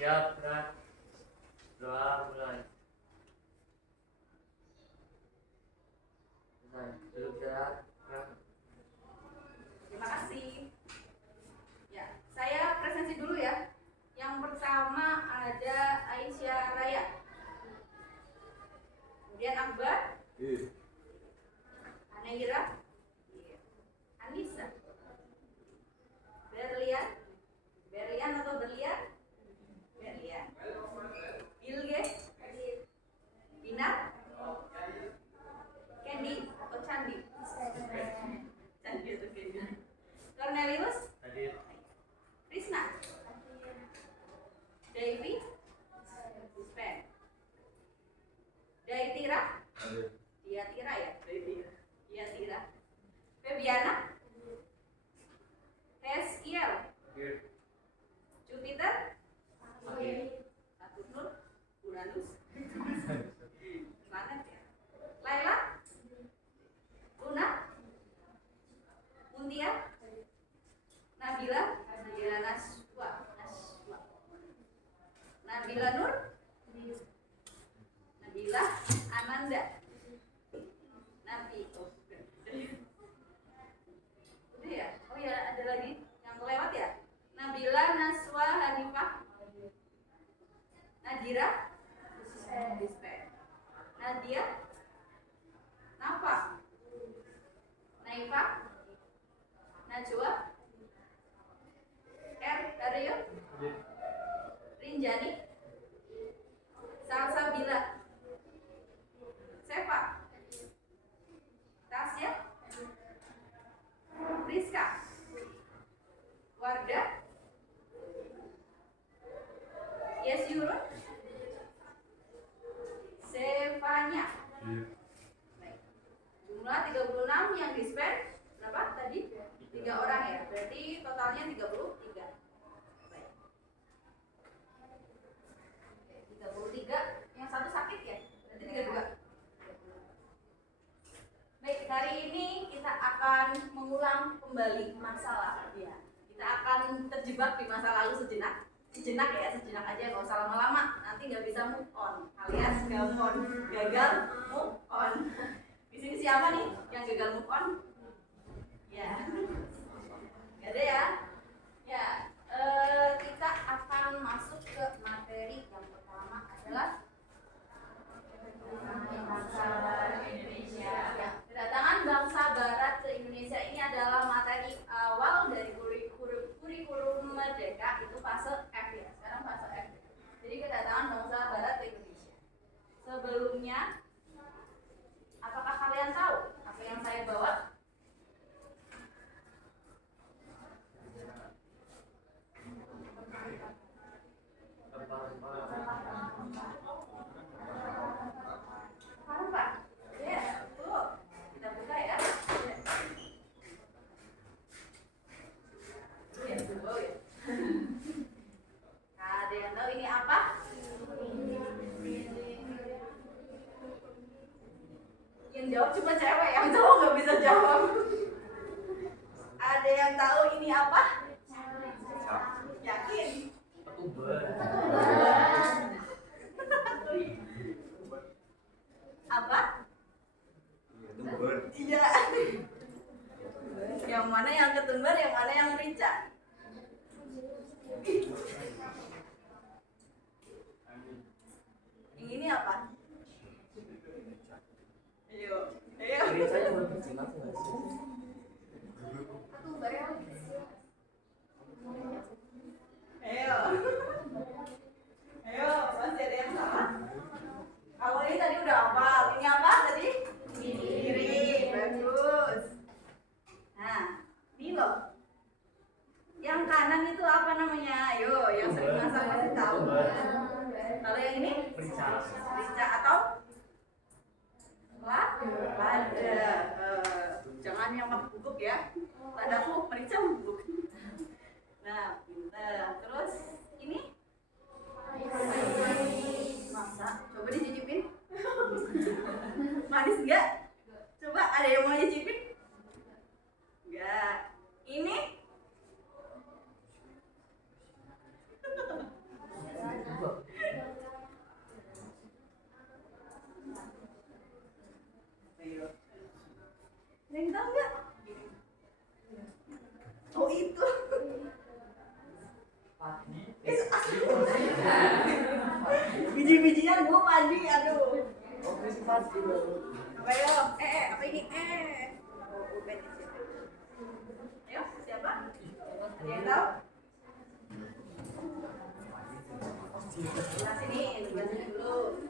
Siap, gerak. Doa mulai. Duduk gerak. Terima kasih. Ya, saya presentasi dulu ya. Yang pertama ada Aisyah Raya. Kemudian Akbar. Anaira. Anissa. Berlian atau Berlian? Berlian. Ilge. Dinar. Candy atau Candi? Candi atau Candy? Cornelius. Hadir. Krisna. Devi. Dispen. Daitira. Diatira ya? Diatira. Febiana. Hesiel. Jupiter. Saturnus. Uranus. Planet ya. Laila. Luna. Muntia. Nabila. Naswa. Nabila Nur. Nabila Ananda. Nabi. Udah ya? Oh ya, ada lagi yang kelewat ya? Nabila Naswa Hanifah. Nadira. Dispen. Nadia. Nafa. Naifa. Najwa. Dario. Rinjani. Salsabila. Sefa. Tasya. Rizka. Wardah. Yesyurun. Sevanya. Baik. Jumlah 36 yang dispen berapa tadi? 3 orang ya. Berarti totalnya 33. Baik. Oke, 33. Yang satu sakit ya? Berarti 32. Baik, hari ini kita akan mengulang kembali masalah ya. Kita akan terjebak di masa lalu sejenak ya, sejenak aja, nggak usah lama-lama, nanti nggak bisa move on, alias gagal move on. Di sini siapa nih yang gagal move on? Ya, nggak ada ya. Ya, kita akan masuk ke materi yang pertama adalah bangsa Barat Indonesia. Ya, kedatangan bangsa Barat ke Indonesia ini adalah materi awal dari kurikulum Merdeka, itu fase F ya. Sekarang fase F. Jadi kedatangan bangsa Barat ke Indonesia. Sebelumnya, apakah kalian tahu apa yang saya bawa? Apa? Ya, tuh. Kita buka ya. Ya, tuh ya. Nah, ada yang tahu ini apa? Yang jawab cuma cewek, yang cowok nggak bisa jawab. Ada yang tahu ini apa? Yakin? Apa? Iya. Yang mana yang ketumbar, yang mana yang rica? Yang ini apa? Ayo. Ricanya berbicara nggak sih? Ketumbar ya. Ayo, masih ada yang salah? Kalau ini tadi udah hafal. Ini apa tadi? Piring. Bagus. Nah, ini loh. Yang kanan itu apa namanya? Ayo, yang sering masak pasti tahu. Kalau yang ini? Rica atau? Lada. Jangan yang bubuk ya. Ladaku merica bubuk. Nah, pintar. Terus ini? Masa? Coba dicicipin. Manis enggak? Coba ada yang mau nyicipin? Enggak. Ini? Yang tahu nggak? Oh itu. Padi. Biji-bijian bu padi, aduh. Oh, itu padi loh. Apa yo? Apa ini? Oh, bukan di situ. Ayo, siapa? Ada yang tahu? Sebelah sini, sebelah sini dulu.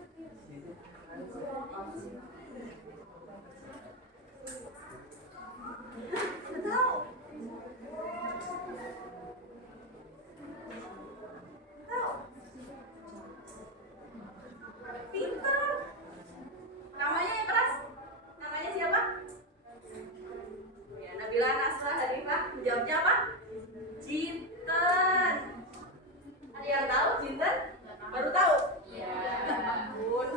Nggak tahu. Tahu? Pintar. Namanya yang keras? Namanya siapa? Ya, Nabila Nasra Hanifah. Jawabnya apa? Jinten. Ada yang tahu Jinten? Baru tahu? Iya. Ya ampun.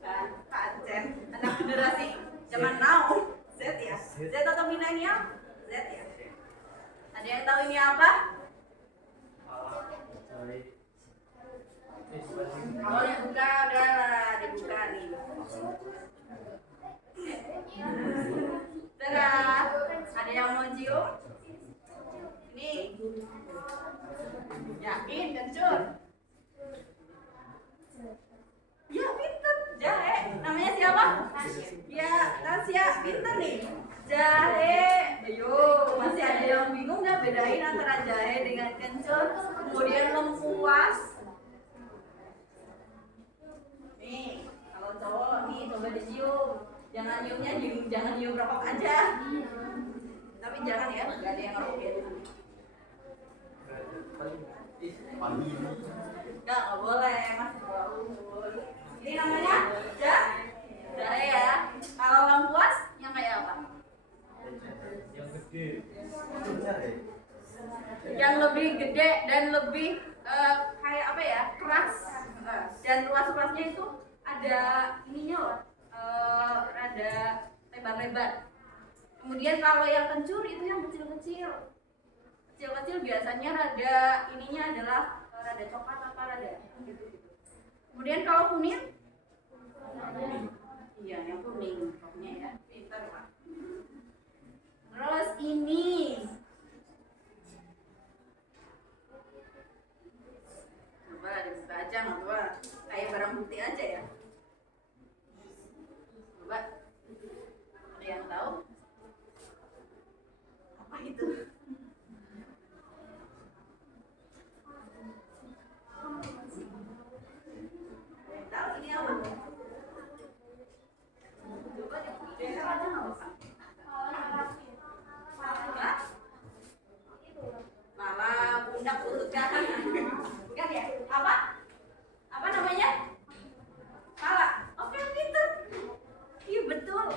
Kan, Pancen. Anak generasi zaman now. Z ya? Z atau milenial? Z ya? Ada yang tahu ini apa? Kalau dibuka, udah lah, dibuka nih. Dadah. Ada yang mau cium? Ini. Yakin, kencur. Ya, pinter. Jahe. Namanya siapa? Ya, Tasya. Pinter nih. Jahe. Ayo, masih ada yang bingung nggak bedain antara jahe dengan kencur? Kemudian lengkuas. Nih, kalau cowok nih coba dicium. Jangan nyiumnya jangan nyium rokok aja. Tapi jangan ya, nggak ada yang ngerokin. Nggak boleh, masih bawah umur. Ini namanya jahe ya. Kalau lengkuas yang kayak apa? Yang gede. Yang lebih gede dan lebih kayak apa ya, keras. Dan ruas-ruasnya itu ada ininya loh, rada lebar-lebar. Kemudian kalau yang kencur itu yang kecil-kecil. Kecil-kecil biasanya rada ininya adalah rada coklat apa rada gitu. Kemudian kalau kuning, iya yang kuning pokoknya ya. Pintar Pak. Terus ini coba dibuka aja nggak apa, kayak barang bukti aja ya. Coba ada yang tahu apa itu? Tahu ini apa? Coba dibuka aja nggak apa? Malah pundak lutut kanan. Bukan ya? Apa? Apa namanya? Pala. Oke, pinter. Iya betul.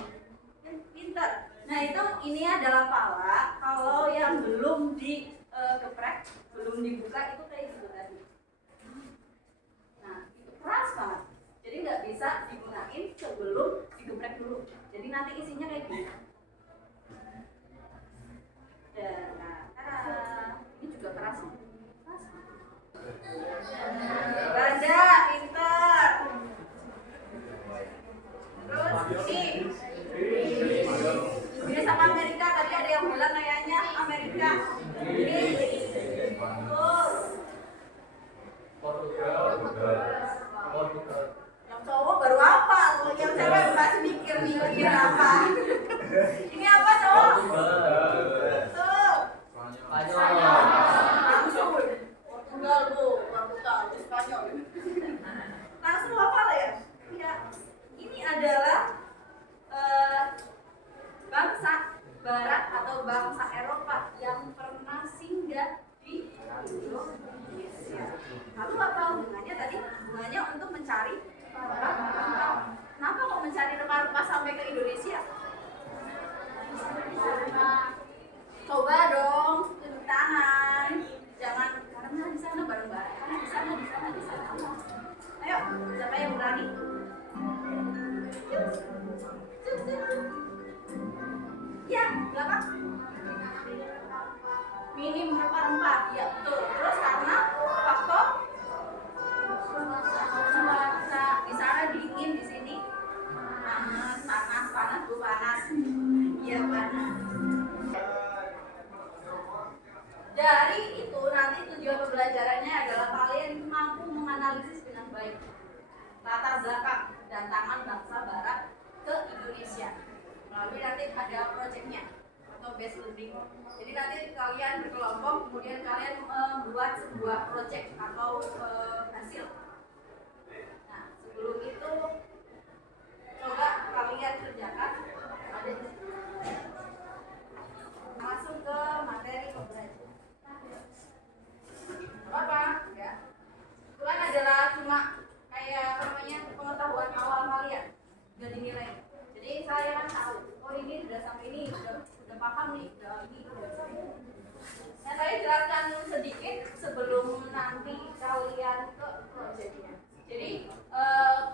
Pinter. Nah itu ini adalah pala. Kalau yang belum digeprek, belum dibuka itu kayak gitu tadi. Nah itu keras banget. Jadi nggak bisa digunain sebelum digeprek dulu. Jadi nanti isinya kayak gini. Dan nah, ini juga keras. Raja, pintar. Terus ini sama Amerika, tadi ada yang bilang kayaknya Amerika. Ini Portugal. yang cowok baru apa? Yang cewek masih mikir apa? Ini apa cowok? Tuh. Langsung Portugal bu, Portugal, Spanyol. Langsung apa lah ya? Ya, ini adalah bangsa Barat atau bangsa Eropa yang pernah singgah di Indonesia. Lalu apa hubungannya tadi? Hubungannya untuk mencari rempah-rempah. Kenapa kok mencari rempah-rempah sampai ke Indonesia? Coba dong, tunjuk tangan. Jangan karena di sana bareng-bareng. Karena di sana. Ayo, siapa yang berani? Ya, belakang. Minim rempah-rempah. Ya, betul. Terus karena faktor cuaca di sana dingin, di sini panas, bu panas. Iya panas. kreatif, ada projectnya atau based learning. Jadi nanti kalian berkelompok, kemudian kalian membuat sebuah project atau hasil. Nah, sebelum itu coba kalian kerjakan. Ada di sini. Masuk ke materi pembelajaran. Apa? Ya. Itu kan adalah cuma kayak apa namanya pengetahuan awal kalian, nggak dinilai. Jadi saya kan tahu, oh ini sudah sampai ini, udah paham nih, udah ini. Nah, saya jelaskan sedikit sebelum nanti kalian ke proyeknya. Jadi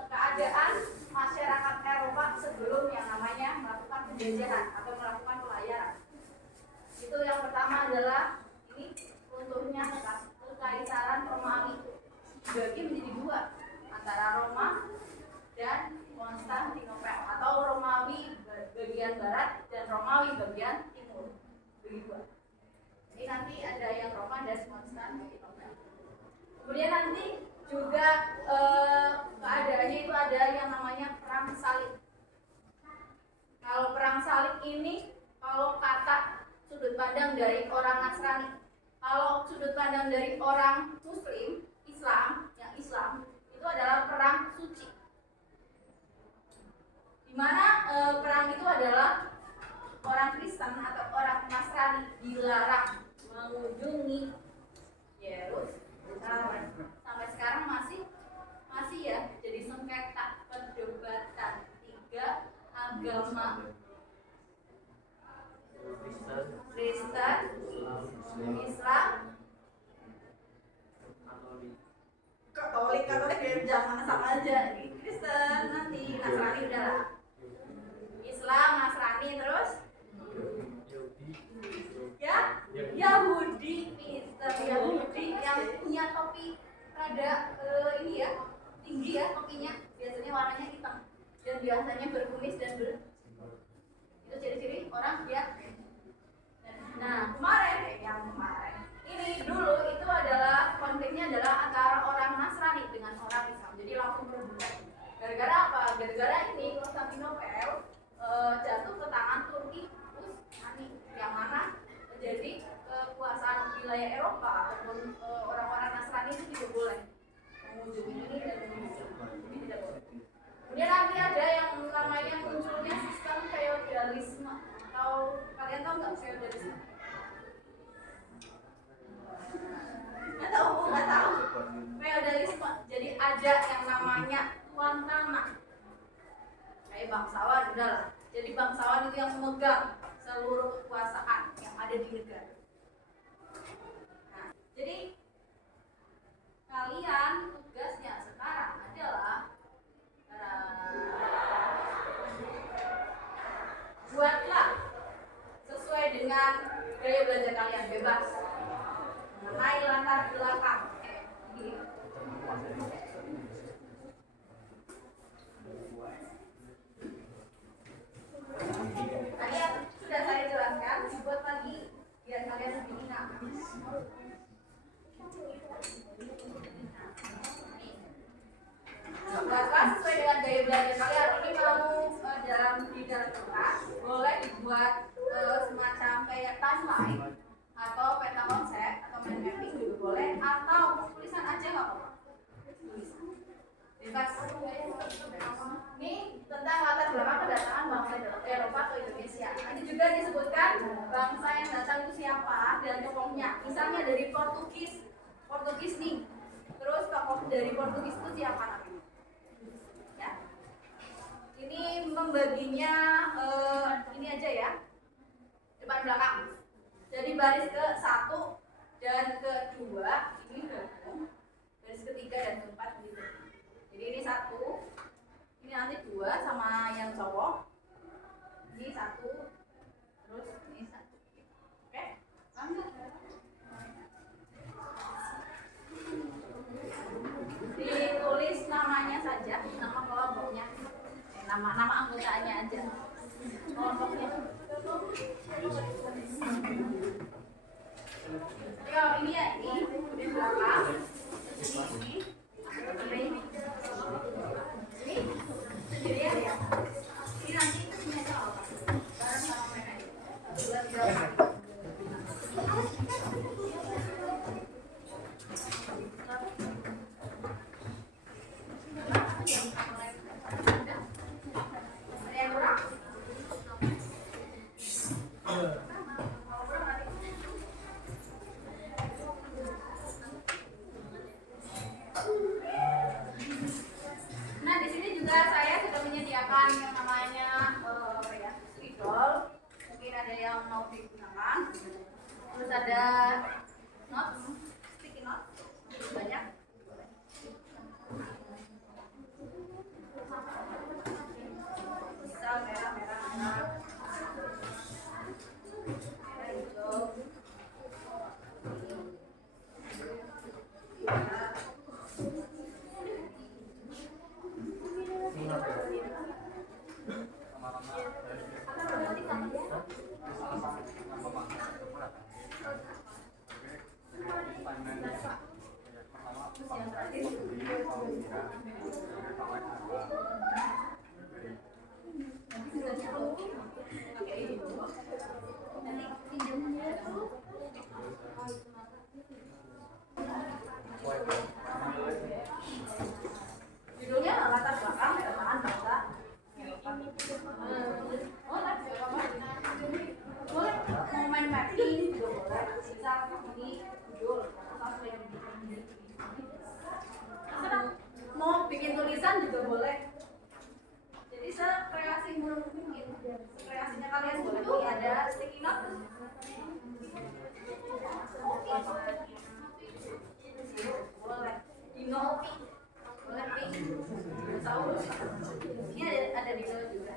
keadaan masyarakat Eropa sebelum yang namanya melakukan penjajahan atau melakukan pelayaran. Itu yang pertama adalah ini runtuhnya Kekaisaran Romawi dibagi menjadi dua antara Roma dan Konstantinopel atau Romawi bagian barat dan Romawi bagian timur. Begitu. Ini nanti ada yang Roma dan Konstantinopel. Kemudian nanti juga keadaannya itu ada yang namanya perang salib. Kalau perang salib ini kalau kata sudut pandang dari orang Nasrani, kalau sudut pandang dari orang Muslim, Islam itu adalah perang suci. Di mana perang itu adalah orang Kristen atau orang Nasrani dilarang mengunjungi Yerusalem. Sampai sekarang masih ya jadi sengketa perdebatan tiga agama. Kristen, Islam, Katolik ya jangan sama aja. Kristen nanti Nasrani udahlah. Islam, Nasrani terus ya Yahudi, Kristen, Yahudi yang punya topi rada ini ya tinggi ya topinya, biasanya warnanya hitam dan biasanya berkumis dan itu ciri-ciri orang ya. Nah kemarin ini dulu itu adalah konfliknya adalah antara orang Nasrani dengan orang Islam, jadi langsung berebutan. Gara-gara apa? Gara-gara ini Konstantinopel jatuh ke tangan Turki Utsmani yang mana menjadi kekuasaan wilayah Eropa ataupun orang-orang Nasrani itu tidak boleh mengunjungi ini dan mengunjungi ini tidak boleh. Kemudian nanti ada yang namanya munculnya sistem feodalisme, atau kalian tahu nggak feodalisme? Nggak tahu. Feodalisme. Jadi ada yang namanya tuan tanah. Kayak bangsawan udahlah. Jadi bangsawan itu yang memegang seluruh kekuasaan yang ada di negara. Nah, jadi kalian tugasnya sekarang adalah buatlah sesuai dengan gaya belajar kalian, bebas mengenai latar belakang. Tadi yang sudah saya jelaskan, dibuat lagi biar kalian lebih ingat. Buatlah sesuai dengan gaya belajar kalian. Ini kalau di dalam kertas boleh dibuat semacam kayak timeline atau peta konsep atau mind mapping juga boleh, atau tulisan aja nggak apa-apa. Tulisan bebas. Ini tentang latar belakang kedatangan bangsa Eropa ke Indonesia. Nanti juga disebutkan bangsa yang datang itu siapa dan tokohnya. Misalnya dari Portugis nih. Terus tokoh dari Portugis itu siapa namanya? Ya. Ini membaginya ini aja ya. Depan belakang. Jadi baris ke-1 dan ke-2 ini gabung. Baris ke-3 dan ke-4 gitu. Jadi ini 1. Ini nanti 2 sama yang cowok. Ini 1. Terus ini 1. Oke? Paham enggak? Ditulis namanya saja, nama kelompoknya. Nama anggotanya aja. Kelompoknya. Jadi kalau ini ya ini di belakang, ini sendirian ya. Ini nanti ini aja apa? ada notes, sticky notes banyak. Bisa merah, hijau. Judulnya latar belakang perkembangan bangsa. Boleh mau main mapping juga boleh. Bisa ini judul. Mau bikin tulisan juga boleh. Jadi sekreasi mungkin. Kreasinya kalian boleh. Ini ada sticky note. Boleh. Dino. Boleh pink. Dinosaurus. Ini ada dino juga.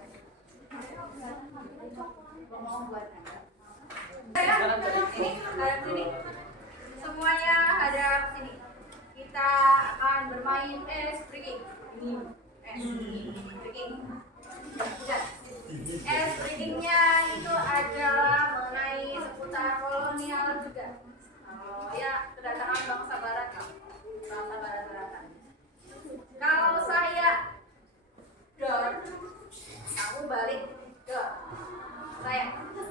Mau buat ini hadap sini. Semuanya hadap sini. Kita akan bermain ice breaking. Ice breakingnya itu adalah mengenai seputar kolonial juga. Ya kedatangan bangsa barat lah. Bangsa barat-baratan. Kalau saya down, kamu balik ke saya,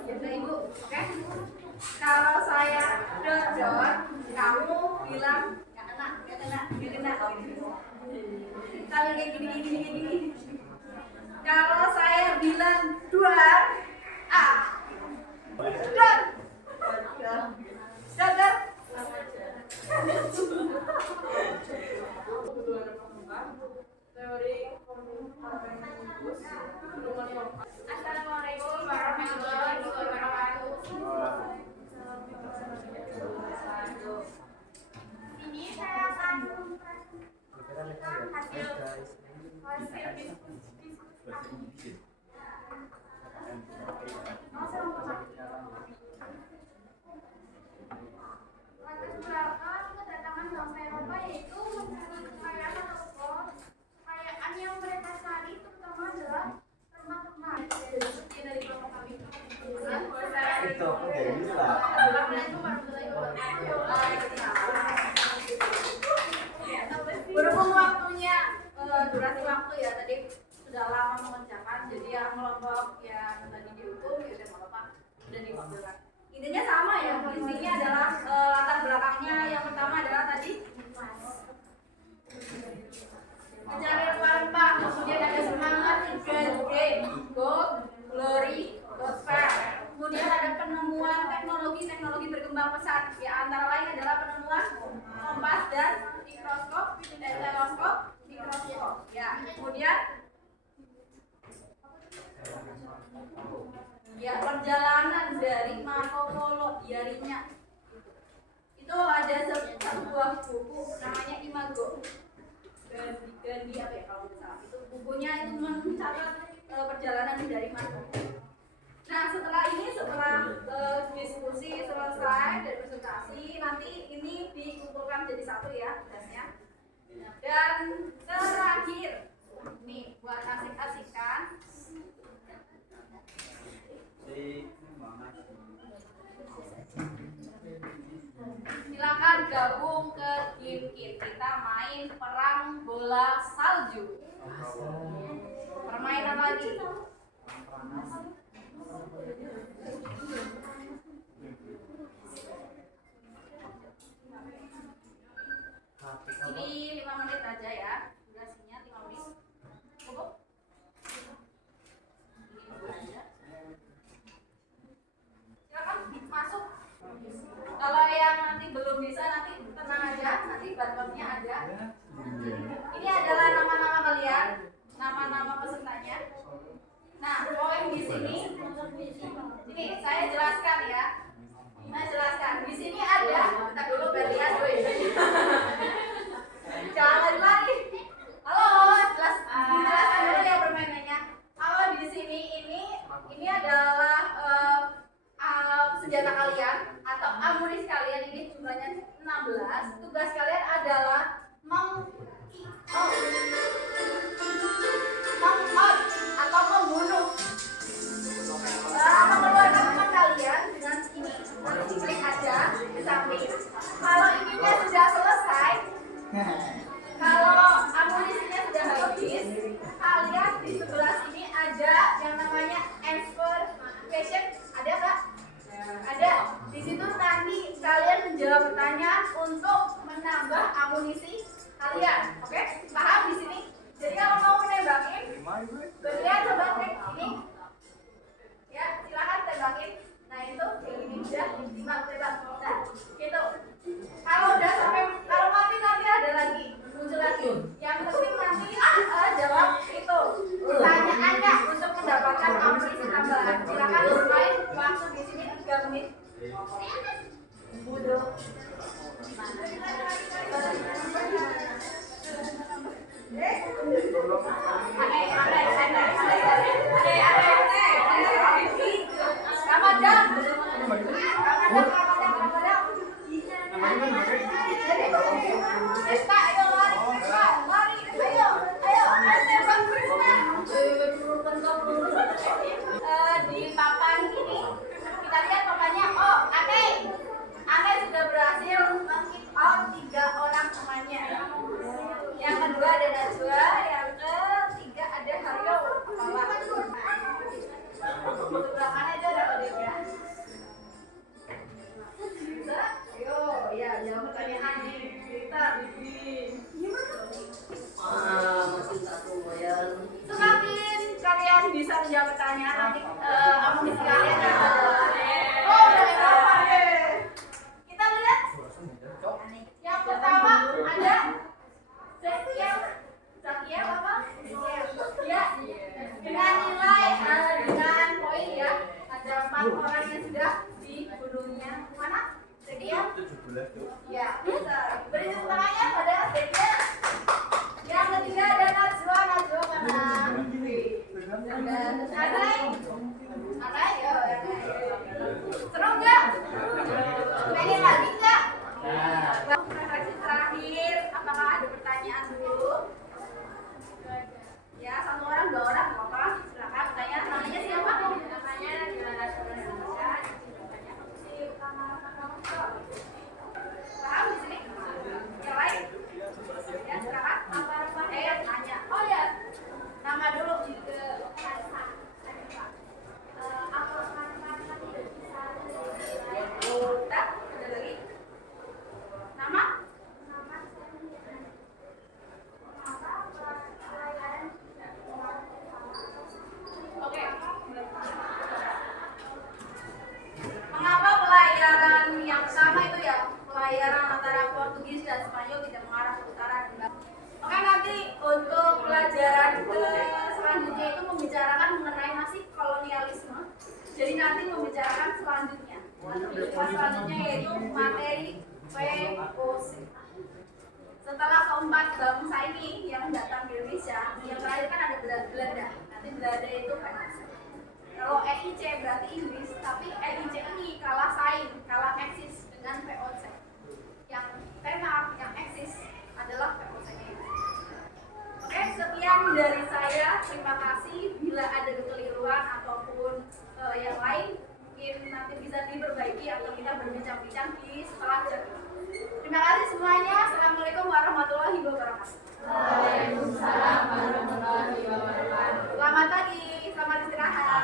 ke ibu, oke? Kalau saya down, kamu bilang nggak kena. Kalau kayak gini. Kalau saya bilang dua, down. Assalamualaikum warahmatullahi wabarakatuh. Ini saya akan hasil diskusi. Latar belakang kedatangan bangsa Eropa yaitu kekayaan kekayaan yang mereka cari terutama adalah ternak-ternak. Dari kelompok kami. Itu aku nggak bisa. Berhubung waktunya durasi waktu ya tadi sudah lama mengerjakan, jadi yang kelompok yang tadi dihukum ya udah nggak apa-apa, udah diwakilkan. Intinya sama ya, intinya adalah latar belakangnya yang pertama adalah tadi mencari rempah-rempah, kemudian ada semangat 3G, go, glory, gospel. Kemudian ada penemuan teknologi berkembang pesat, ya antara lain adalah penemuan kompas dan teleskop, mikroskop. Ya, kemudian ya perjalanan dari Marco Polo diarinya itu ada sebuah buku namanya Imago Gandhi apa ya kalau nggak salah, itu bukunya itu mencatat perjalanan dari Marco. Nah setelah diskusi selesai dan presentasi, nanti ini dikumpulkan jadi satu ya tugasnya. Dan terakhir nih buat asik-asikan, silakan gabung ke game kita main perang bola salju. Permainan lagi. Ini 5 menit aja ya, durasinya 5 menit. Cukup? Silakan masuk. Kalau yang nanti belum bisa, nanti tenang aja, nanti bantuannya ada. Ini adalah nama-nama kalian, nama-nama pesertanya. Nah, poin di sini, saya jelaskan ya. Nah, jelaskan. Di sini ada, kita dulu biar lihat dulu. Jangan lari. Halo, dijelaskan dulu ya permainannya. Kalau di sini ini adalah senjata kalian atau amunisi kalian, ini jumlahnya 16. Tugas kalian adalah atau membunuh mengeluarkan teman kalian dengan ini. Nanti klik aja di samping. Kalau ininya sudah selesai, kalau amunisinya sudah habis, kalian di sebelah sini ada yang namanya answer question. Ada nggak? Ada. Di situ nanti kalian menjawab pertanyaan untuk menambah amunisi kalian. Oke? Paham di sini? Jadi kalau mau menembakin, kalian coba klik ini. Ya, silakan tembakin. Nah itu kayak gini udah tembak. Nah, gitu. Kalau udah sampai kalau mati nanti ada lagi muncul lagi. Yang penting nanti jawab itu pertanyaannya untuk mendapatkan amunisi tambahan. Silakan main waktu di sini 3 menit. Bodoh. Di papan ini kita lihat papannya. Oh, Ane sudah berhasil meng-hit out 3 orang temannya. Yang kedua ada Najwa, yang ketiga ada Haryo. Sebelah mana itu ada Odega? Bisa? Ayo, ya jawab pertanyaan nih. Kita bikin. Masih satu ya. Semakin kalian bisa menjawab pertanyaan, nanti amunisi kalian adalah. Oh, udah berapa deh? Kita lihat. Yang pertama ada Zakia apa? Ya, dengan nilai dengan poin ya. Ada 4 orang yang sudah dibunuhnya. Mana? Zakia? 17. Ya, bisa. Beri tepuk tangannya pada Zakia. Yang ketiga ada Najwa mana? Ada ya. Seru nggak? Pengen lagi nggak? Presentasi terakhir, apakah ada pertanyaan dulu? Ya, 1 orang, 2 orang, nggak apa-apa. Silakan bertanya. Namanya siapa? Namanya gimana? Paham di sini? Yang lain? Ya, silakan. Tanya. Oh ya, nama dulu. Ada lagi? Nama? Oke. Mengapa pelayaran yang sama itu ya, pelayaran antara Portugis dan Spanyol tidak mengarah ke utara dan barat? Oke, nanti untuk pelajaran selanjutnya itu membicarakan mengenai nasib kolonialisme. Jadi nanti membicarakan selanjutnya. Selanjutnya yaitu materi VOC. Setelah keempat bangsa ini yang datang ke Indonesia, yang terakhir kan ada Belanda. Nanti Belanda itu kan. Kalau EIC berarti Inggris, tapi EIC ini kalah saing, kalah eksis dengan VOC. Yang tema yang eksis adalah VOC-nya. Oke, sekian dari saya. Terima kasih. Bila ada kekeliruan ataupun yang lain, mungkin nanti bisa diperbaiki atau kita berbincang-bincang di setelah jam. Terima kasih semuanya. Assalamualaikum warahmatullahi wabarakatuh. Waalaikumsalam warahmatullahi wabarakatuh. Selamat pagi, selamat istirahat.